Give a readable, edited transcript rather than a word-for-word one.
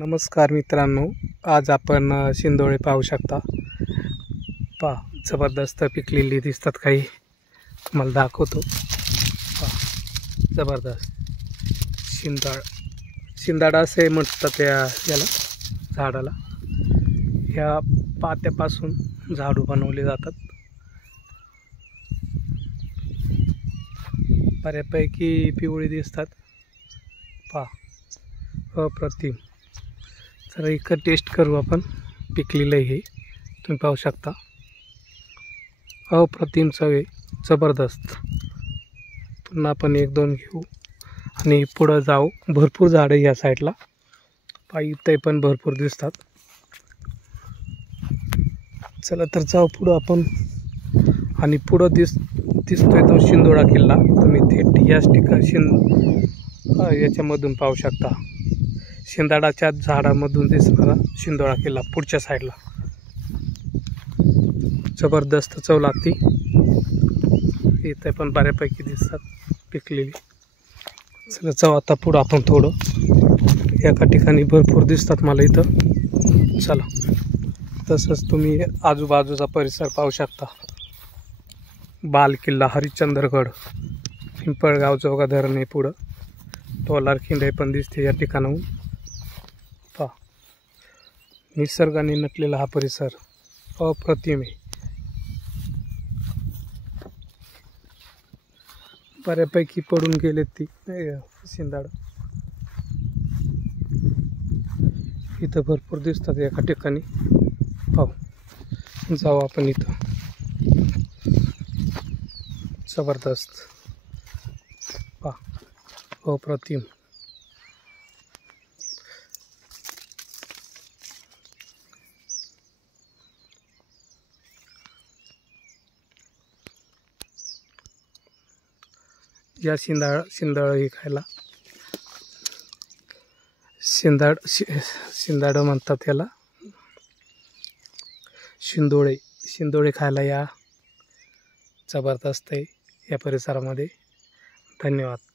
नमस्कार मित्रांनो, आज आपण शिंदोळे पाहू शकता। पहा, जबरदस्त पिकलेली दिसतात काही, तुम्हाला दाखवतो। पहा, जबरदस्त शिंदाड असे म्हणतात याला झाडाला। ह्या पात्यापासून झाडू बनवले जातात। बऱ्यापैकी पिवळी दिसतात। पहा, अप्रतिम। चला एक टेस्ट करू आपण। पिकलेलं हे तुम्ही पाहू शकता, अप्रतिम चव आहे, जबरदस्त। पुन्हा आपण एक दोन घेऊ आणि पुढं जाऊ। भरपूर झाडं या साईडला, इथे पण भरपूर दिसतात। चला तर जाऊ पुढं आपण। आणि पुढं दिसतोय तो शिंदोळा किल्ला। तुम्ही थेट याच ठिकाणी याच्यामधून पाहू शकता। शिंदाडाच्या झाडामधून दिसणारा शिंदोळा किल्ला पुढच्या साईडला। जबरदस्त चव लागते। इथे पण बऱ्यापैकी दिसतात पिकलेली। चला जाऊ आता पुढं आपण थोडं। एका ठिकाणी भरपूर दिसतात मला इथं। चला, तसंच तुम्ही आजूबाजूचा परिसर पाहू शकता। बाल किल्ला, हरिश्चंद्रगड, पिंपळगाव जोगा धरण आहे पुढं। टोलार खिंड पण दिसते या ठिकाणाहून। पहा, निसर्गाने नटलेला हा परिसर अप्रतिम आहे। बऱ्यापैकी पडून गेलेत ती शिंदाड। इथं भरपूर दिसतात एका ठिकाणी। पाहू, जाऊ आपण इथं। जबरदस्त, पहा, अप्रतिम। या शिंदाड हे खायला शिंदाड म्हणतात याला। शिंदोळे खायला या। जबरदस्त आहे या परिसरामध्ये। धन्यवाद।